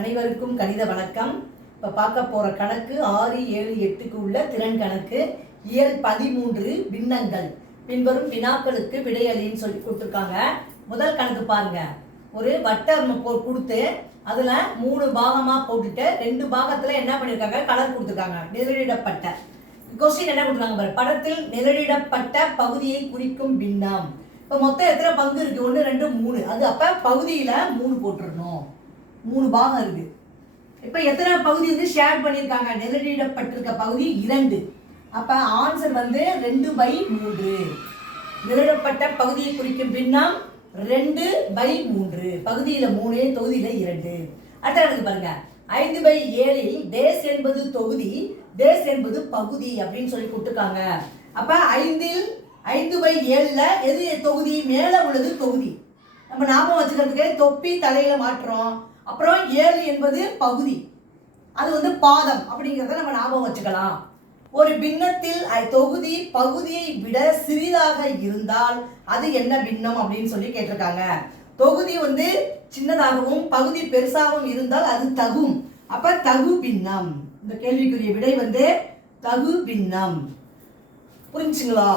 அனைவருக்கும் கணித வணக்கம். இப்போ பார்க்க போகிற கணக்கு 6, 7, 8க்கு உள்ள திறன் கணக்கு இயல் 13 பின்னங்கள். பின்வரும் வினாக்களுக்கு விடையளின்னு சொல்லி கொடுத்துருக்காங்க. முதல் கணக்கு பாருங்க. ஒரு வட்டம் கொடுத்து அதில் 3 பாகமாக போட்டுட்டு 2 பாகத்தில் என்ன பண்ணியிருக்காங்க, கலர் கொடுத்துருக்காங்க. நிழலிடப்பட்ட கொஸ்டின் என்ன கொடுத்துருக்காங்க பாரு, படத்தில் நிழலிடப்பட்ட பகுதியை குறிக்கும் பின்னம். இப்போ மொத்தம் எத்தனை பங்கு இருக்கு? 1, 2, 3. அது அப்போ பகுதியில் 3 போட்டுருணும். 3 பாகம் இருக்கு. இப்போ எத்தனை பகுதி வந்து ஷேர் பண்ணியிருக்காங்க? நிழலிடப்பட்டிருக்க பகுதி 2. அப்போ ஆன்சர் வந்து 2/3. நிழலிடப்பட்ட பகுதியை குறிக்கும் பின்னம் 2/3. பகுதியில் 3, தொகுதியில் 2. அடுத்த பாருங்க. 5/7 டேஸ் என்பது தொகுதி, டேஸ் என்பது பகுதி அப்படின்னு சொல்லி கொடுத்துருக்காங்க. அப்ப 5/7 எது தொகுதி? மேல உள்ளது தொகுதி. நம்ம ஞாபகம் வச்சுக்கிறதுக்கு தொப்பி தலையில மாற்றுறோம். அப்புறம் 7 என்பது பகுதி, அது வந்து பாதம் அப்படிங்கிறத நம்ம ஞாபகம் வச்சுக்கலாம். ஒரு பின்னத்தில் தொகுதி பகுதியை விட சிறிதாக இருந்தால் அது என்ன பின்னம் அப்படின்னு சொல்லி கேட்டிருக்காங்க. தொகுதி வந்து சின்னதாகவும் பகுதி பெருசாகவும் இருந்தால் அது தகும். அப்ப தகு பின்னம். இந்த கேள்விக்குரிய விடை வந்து தகு பின்னம். புரிஞ்சுங்களா?